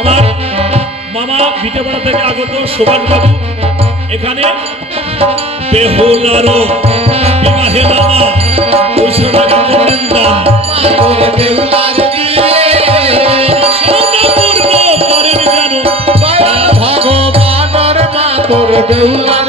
আমার মামা ভিটেপাড়া থেকে আগত সুভাষ বাবু। এখানে বেহুলারও বিবাহে মামা দুইশো টাকা করলেন দান তোর বেউলার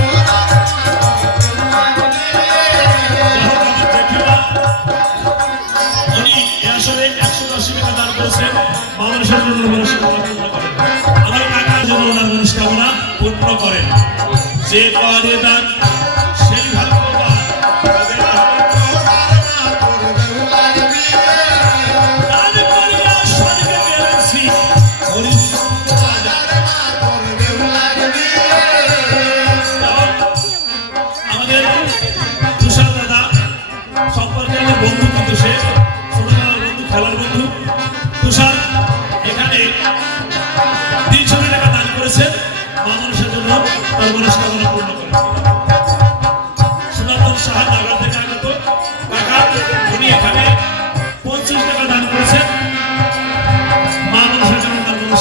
মনস্কামনা পূর্ণ করেন। যে পাওয়া যায় সেই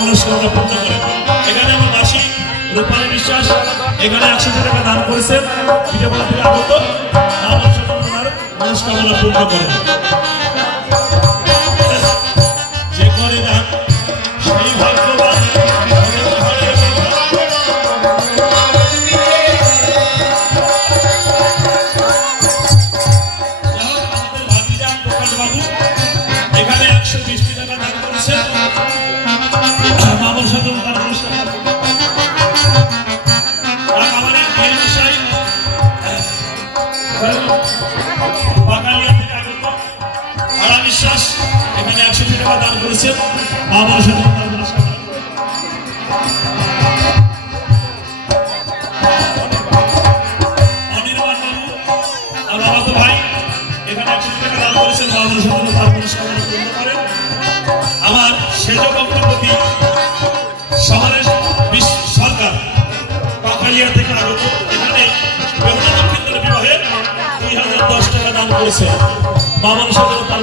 মনস্কামনা পূর্ণ করেন এখানে আমার মাসি রূপালী বিশ্বাস, এখানে একশো টাকা দান করেছেন। বিজয়পুরা থেকে আগত আমার সাথে ওনার মনস্কামনা পূর্ণ করেছেন। আমার সাথে আমার সেজ বক্তব্যটি শহরের সরকার, পাখালিয়া থেকে আগত, এখানে বেহুলা লক্ষ্মীদের বিবাহে দুই হাজার দশ টাকা দান করেছে। বাবার সাথে তার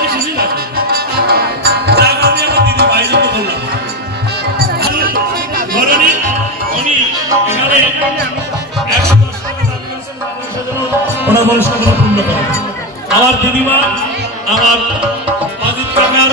মনস্কামনা পূর্ণ করে। আমার দিদিমা আমার অজিত কাকার